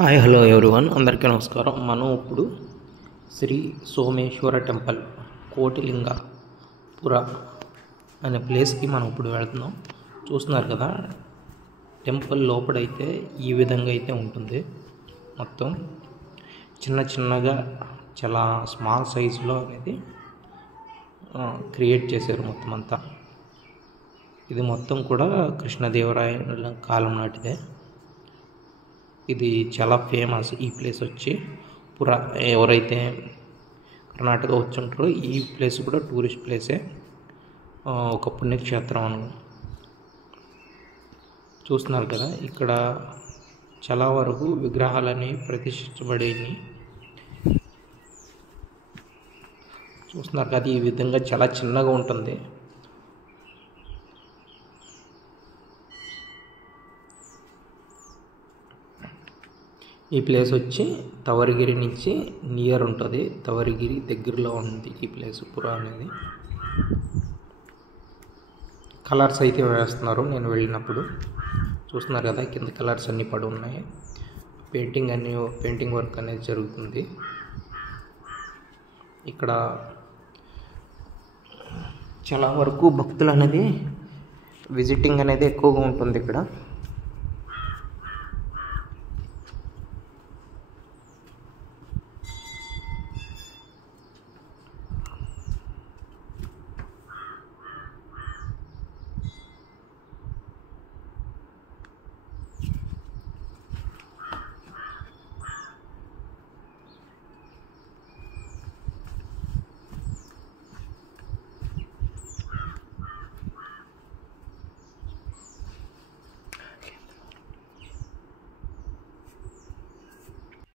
Hi hello everyone, అందరికీ నమస్కారం. మనం ఇప్పుడు శ్రీ సోమేశ్వర టెంపుల్ కోటిలింగపుర అనే ప్లేస్కి మనం ఇప్పుడు వెళ్తున్నాం. చూస్తున్నారు కదా, టెంపుల్ లోపలైతే ఈ విధంగా అయితే ఉంటుంది. మొత్తం చిన్న చిన్నగా చాలా స్మాల్ సైజులో అనేది క్రియేట్ చేశారు మొత్తం అంతా. ఇది మొత్తం కూడా కృష్ణదేవరాయల కాలం నాటిదే. ఇది చాలా ఫేమస్. ఈ ప్లేస్ వచ్చి ఎవరైతే కర్ణాటక వచ్చి ఉంటారో ఈ ప్లేస్ కూడా టూరిస్ట్ ప్లేసే, ఒక పుణ్యక్షేత్రం అని చూస్తున్నారు కదా. ఇక్కడ చాలా వరకు విగ్రహాలని ప్రతిష్ఠించబడేవి చూస్తున్నారు కదా. ఈ విధంగా చాలా చిన్నగా ఉంటుంది. ఈ ప్లేస్ వచ్చి తవరిగిరి నుంచి నియర్ ఉంటుంది. తవరిగిరి దగ్గరలో ఉంది ఈ ప్లేస్ పుర అనేది. కలర్స్ అయితే వేస్తున్నారు నేను వెళ్ళినప్పుడు. చూస్తున్నారు కదా, కింద కలర్స్ అన్నీ పడి ఉన్నాయి. పెయింటింగ్ వర్క్ అనేది జరుగుతుంది. ఇక్కడ చాలా వరకు భక్తులు అనేది విజిటింగ్ అనేది ఎక్కువగా ఉంటుంది ఇక్కడ.